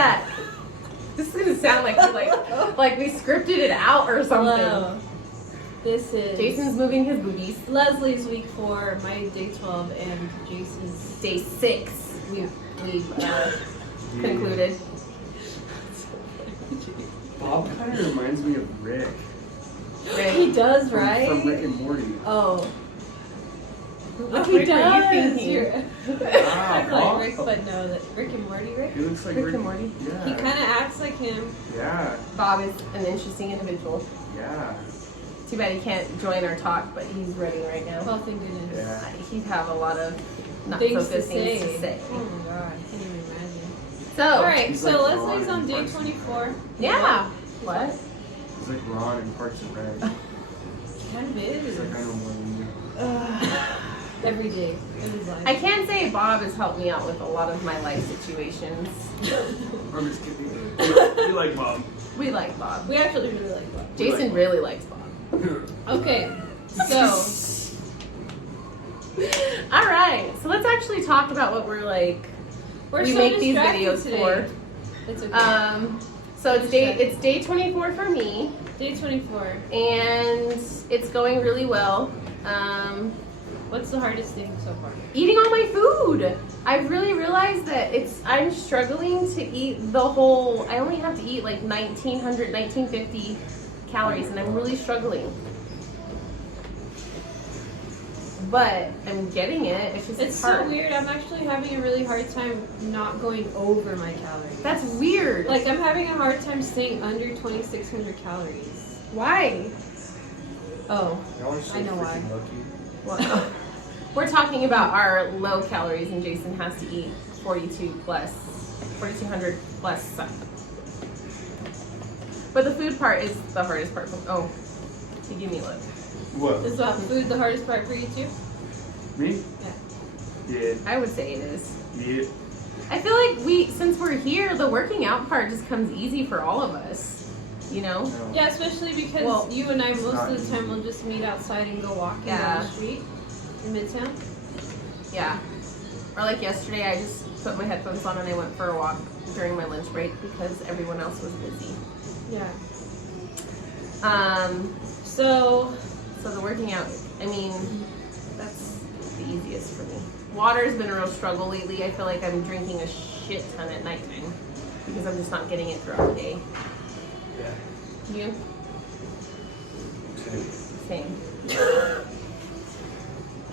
that? This is gonna sound like we scripted it out or something. Hello. This is Jason's moving his boobies. Leslie's week 4, my day 12, and Jason's Day 6. We've concluded. Bob kind of reminds me of Rick. He does, right? From Rick and Morty. Oh. What He Rick are you does. thinking? Ah, I like Rick, but no, that Rick and Morty Rick. He looks like Rick and Morty. Yeah. He kind of acts like him. Yeah. Bob is an interesting individual. Yeah. Too bad he can't join our talk, but he's ready right now. Oh, thank goodness. Yeah. He'd have a lot of not Things so to good things to say. Oh my god, I can't even imagine. So, Alright, He's so like Leslie's Ron on in day Parks and 24. yeah. What? He's like Ron in Parks and Rec. Kind of is. He's like, I know more than you. Every day in his life. I can say Bob has helped me out with a lot of my life situations. I'm just kidding. You like Bob. We like Bob. We actually really like that. Jason Bob. really likes Bob. Okay, so All right, so let's actually talk about what we're like. we're we so make these distracted videos today. for. It's okay. So it's day 24 for me, Day 24. and it's going really well. What's the hardest thing so far? Eating all my food. I've really realized that I'm struggling to eat the whole. I only have to eat like 1900, 1950 calories, and I'm really struggling. But I'm getting it. It's hard. so weird. I'm actually having a really hard time not going over my calories. That's weird. Like, I'm having a hard time staying under 2,600 calories. Why? Oh, Y'all are so I know why. freaking lucky. Well, we're talking about our low calories, and Jason has to eat 4,200 plus stuff. But the food part is the hardest part. Oh, you give me a look. What? is that food the hardest part for you too? Me? Yeah. I would say it is. Yeah. I feel like since we're here, the working out part just comes easy for all of us. You know? No. Yeah, especially because you and I most of the time will just meet outside and go walking down the street in Midtown. Yeah. Or like yesterday, I just put my headphones on and I went for a walk during my lunch break because everyone else was busy. Yeah. So the working out, I mean, that's the easiest for me. Water's been a real struggle lately. I feel like I'm drinking a shit ton at nighttime because I'm just not getting it throughout the day. Yeah. You? Same.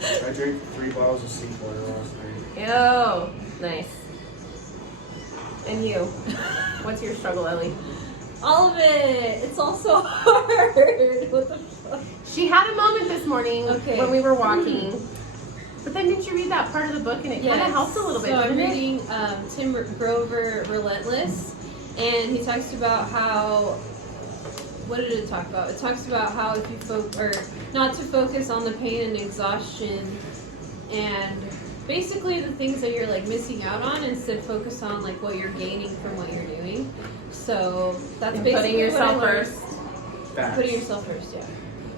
I drank 3 bottles of seawater last night. Yo, nice. And you? What's your struggle, Ellie? All of it. It's all so hard. What the fuck? She had a moment this morning when we were walking. But then didn't you read that part of the book and it kind of helped a little bit, So I'm didn't it? reading Tim Grover Relentless, and he talks about how. What did it talk about? It talks about how if you not to focus on the pain and exhaustion, and basically the things that you're like missing out on, instead focus on like what you're gaining from what you're doing. So that's And basically putting yourself what I learned. first. Facts. Putting yourself first, yeah.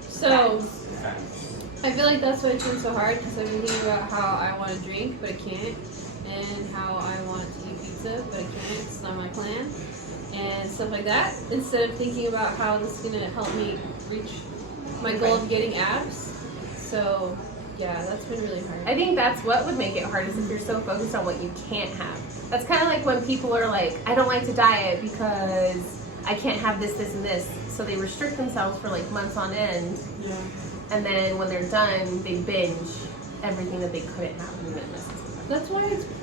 So. Facts. I feel like that's why it's been so hard, because I've been thinking about how I want to drink, but I can't, and how I want to eat pizza, but I can't, it's not my plan, and stuff like that, instead of thinking about how this is going to help me reach my goal of getting abs. So, yeah, that's been really hard. I think that's what would make it hard is if you're so focused on what you can't have. That's kind of like when people are like, I don't like to diet because I can't have this, this, and this. So they restrict themselves for like months on end. Yeah. And then when they're done, they binge everything that they couldn't have and then it messes with them.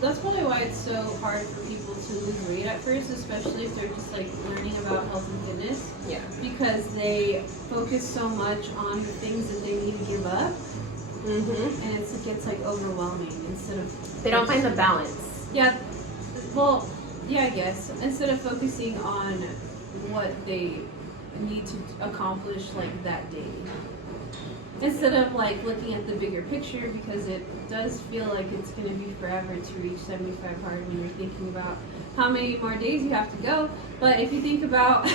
That's probably why it's so hard for people to lose weight at first, especially if they're just like learning about health and fitness. Yeah. Because they focus so much on the things that they need to give up. Mm-hmm. And it gets like overwhelming instead of. They don't find the balance. Yeah, well, yeah, I guess instead of focusing on what they need to accomplish like that day, instead of like looking at the bigger picture, because it does feel like it's going to be forever to reach 75 hard when you're thinking about how many more days you have to go. But if you think about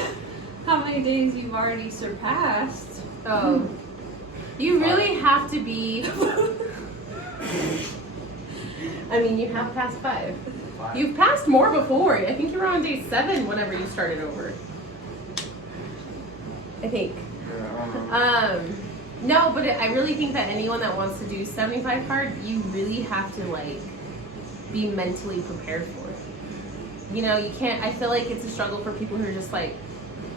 how many days you've already surpassed. Oh. You really have to be. I mean, you have past 5. 5. You've passed more before. I think you were on day 7 whenever you started over. I think. Yeah, I don't know. No, but I really think that anyone that wants to do 75 hard, you really have to like be mentally prepared for it. You know, you can't. I feel like it's a struggle for people who are just like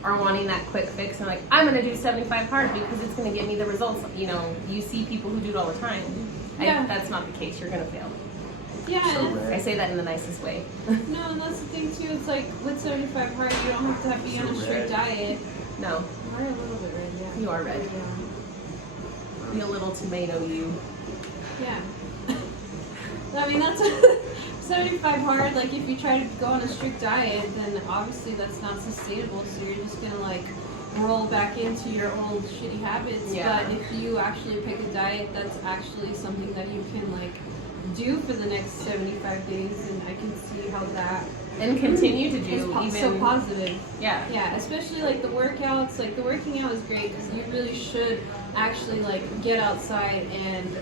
are wanting that quick fix and like I'm gonna do 75 hard because it's gonna get me the results. You know, you see people who do it all the time. Yeah. That's not the case. You're gonna fail. Yeah, So and rare. I say that in the nicest way. no, and that's the thing too. It's like with 75 hard, you don't have to be on a strict diet. No, You are a little bit red, yeah. you are red. Yeah. Be a little tomato, you. Yeah. I mean, that's 75 hard. Like, if you try to go on a strict diet, then obviously that's not sustainable. So you're just gonna like roll back into your old shitty habits. Yeah. But if you actually pick a diet that's actually something that you can like do for the next 75 days, and I can see how that And continue to is do even. so positive. Yeah. Yeah, especially like the workouts. Like the working out is great because you really should actually like get outside and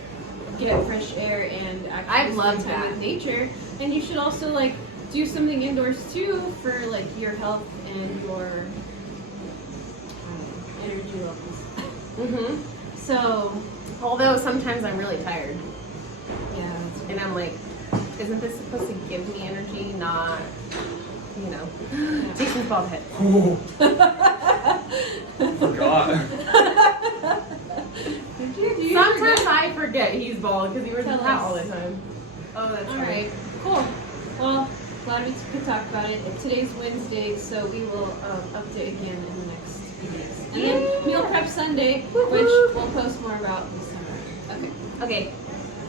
get fresh air and actually I've spend loved time that. with nature. And you should also like do something indoors too for like your health and your energy levels. Mhm. So Although sometimes I'm really tired, yeah, that's and I'm like, isn't this supposed to give me energy, not, you know, Jason's bald head. Forgot. Did you Sometimes I forget he's bald because he wears a Tell hat us. all the time. Oh, that's All funny. right, cool. Well, glad we could talk about it. Today's Wednesday, so we will update again in the next few days. And then Meal Prep Sunday, which we'll post more about this summer. Okay. Okay.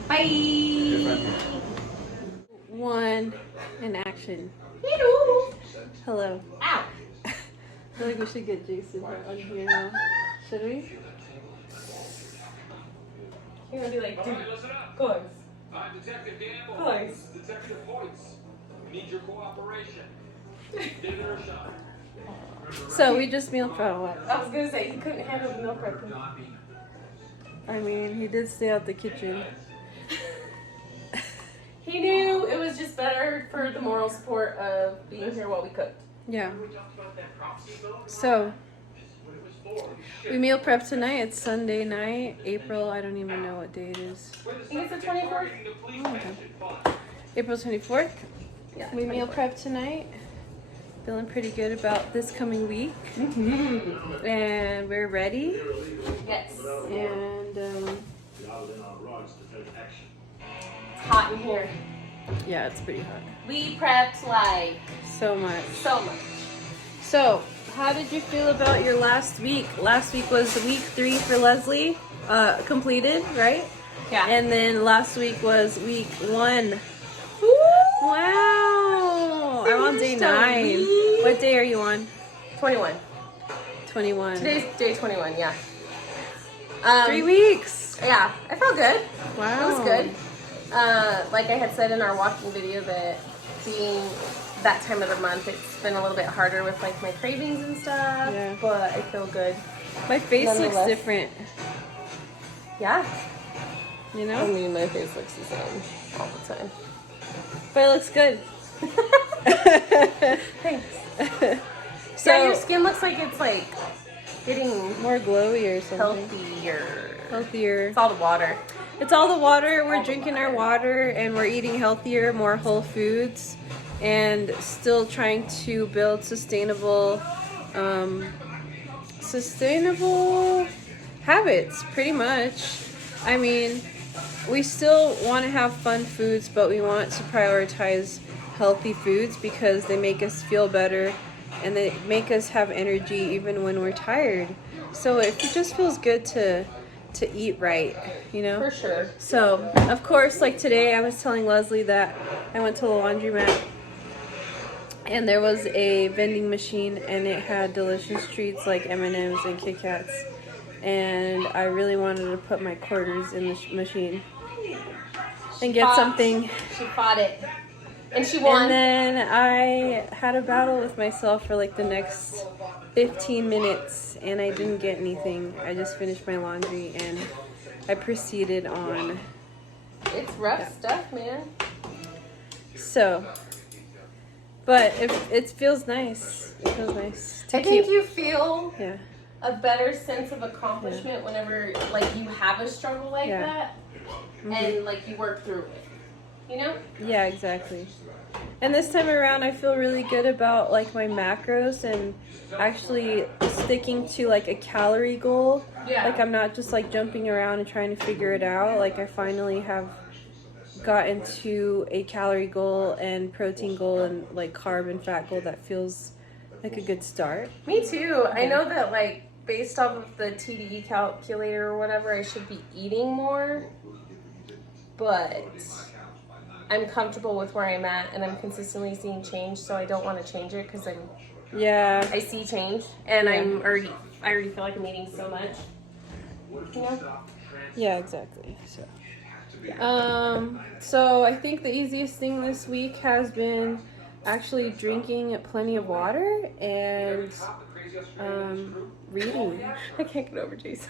Bye. One in action. Hello. Ow. I feel like we should get Jason on here now. Should we? You're gonna be like, dude, Listen up. guys. I'm Detective Dan Guys. Detective Hoyts. We need your cooperation. Give it a shot. So we just meal prep what? I was gonna say he couldn't handle the meal prep. I mean, he did stay out the kitchen. He knew it was just better for the moral support of being here while we cooked. Yeah. So we meal prep tonight. It's Sunday night, April. I don't even know what day it is. I think it's the 24th. April 24th. Yeah. We meal prep tonight. Feeling pretty good about this coming week, Mm-hmm. and we're ready. Yes. And It's hot in here. yeah, it's pretty hot. We prepped like So much. so much. So, how did you feel about your last week? Last week was week 3 for Leslie, completed, right? Yeah. And then last week was week 1. Wow! I'm on day Finished a 9. week. What day are you on? 21. 21. Today's day 21. Yeah. 3 weeks. Yeah, I felt good. Wow. It was good. Like I had said in our walking video, that being that time of the month, it's been a little bit harder with like my cravings and stuff. Yeah. But I feel good. My face looks Nonetheless. different. Yeah. You I know? mean, my face looks the same all the time. But it looks good. Thanks. So, Yeah, your skin looks like it's like getting more glowy or something. healthier. Healthier. It's all the water. It's all the water. We're drinking our water and we're eating healthier, more whole foods, and still trying to build sustainable habits, pretty much. I mean, we still want to have fun foods, but we want to prioritize healthy foods because they make us feel better and they make us have energy even when we're tired. So it just feels good to eat right, you know? For sure. So, of course, like today I was telling Leslie that I went to the laundromat and there was a vending machine and it had delicious treats like M&Ms and Kit Kats. And I really wanted to put my quarters in the machine and get Fought. something. She fought it. And she won. And then I had a battle with myself for like the next 15 minutes and I didn't get anything. I just finished my laundry and I proceeded on. It's rough stuff, man. So, But it feels nice. It feels nice. I think you feel Yeah. a better sense of accomplishment whenever like you have a struggle like that and like you work through it. You know? Yeah, exactly. And this time around, I feel really good about like my macros and actually sticking to like a calorie goal. Yeah. Like I'm not just like jumping around and trying to figure it out. Like I finally have gotten to a calorie goal and protein goal and like carb and fat goal that feels like a good start. Me too. I know that like based off of the TDE calculator or whatever, I should be eating more. But I'm comfortable with where I'm at and I'm consistently seeing change, so I don't want to change it because I see change and I already feel like I'm eating so much. You know? Yeah, exactly. So I think the easiest thing this week has been actually drinking plenty of water and reading. I can't get over Jason.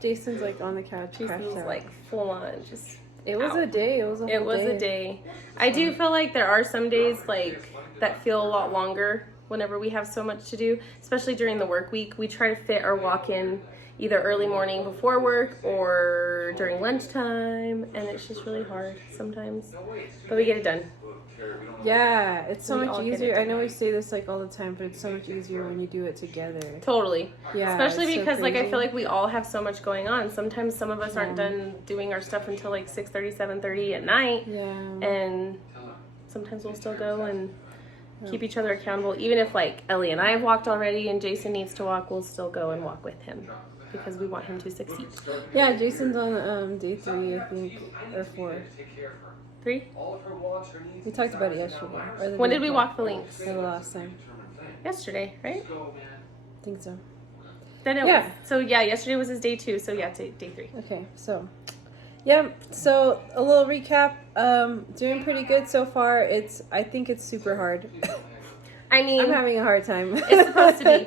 Jason's like on the couch. Jason's like full on just. It was a day. It was a whole day. A day. I do feel like there are some days like that feel a lot longer whenever we have so much to do, especially during the work week. We try to fit our walk in either early morning before work or during lunchtime, and it's just really hard sometimes. But we get it done. Yeah, it's so We much all get easier. it I know we say this like all the time, but it's so much easier when you do it together. Totally. Yeah. Especially it's so because like I crazy. feel like we all have so much going on. Sometimes some of us aren't done doing our stuff until like 6:30, 7:30 at night. Yeah. And sometimes we'll still go and keep each other accountable. Even if like Ellie and I have walked already and Jason needs to walk, we'll still go and walk with him because we want him to succeed. Yeah, Jason's on day 3, I think, or 4. 3? We talked about it yesterday. Or the When day did we before. walk the links? Or the last time. Yesterday, right? I think so. Then it Yeah. was. So yeah, yesterday was his day 2. So yeah, day 3. Okay, so yeah, so a little recap. Doing pretty good so far. I think it's super hard. I mean, I'm having a hard time. it's supposed to be.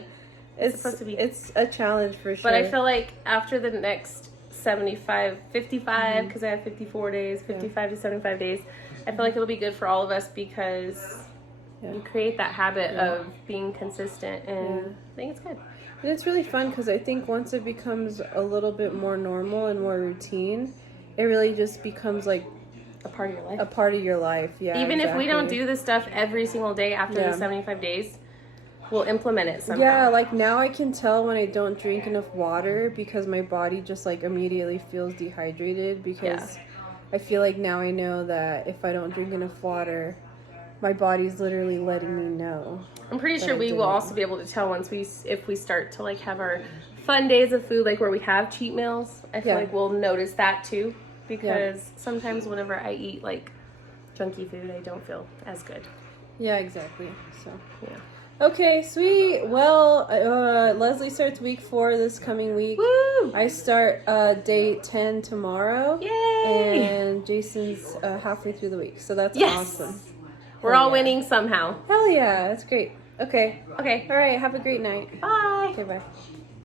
It's supposed to be. It's a challenge for sure. But I feel like after the next 55, because I have 54 days, 55 to 75 days, I feel like it'll be good for all of us because you create that habit of being consistent, and I think it's good. And it's really fun because I think once it becomes a little bit more normal and more routine, it really just becomes like A part of your life. a part of your life. Yeah. Even if we don't exactly. do this stuff every single day after the 75 days, we'll implement it somehow. Yeah, like now I can tell when I don't drink enough water because my body just like immediately feels dehydrated because I feel like now I know that if I don't drink enough water, my body's literally letting me know. I'm pretty sure I we will didn't. also be able to tell if we start to like have our fun days of food, like where we have cheat meals. I feel like we'll notice that too, because sometimes whenever I eat like junky food, I don't feel as good. Yeah, exactly. So Yeah. okay, sweet. Well, Leslie starts week 4 this coming week. Woo! I start day 10 tomorrow. Yay! And Jason's halfway through the week, so that's Yes! awesome. We're all winning somehow. Hell yeah, that's great. Okay. Okay. All right, have a great night. Bye. Okay, bye.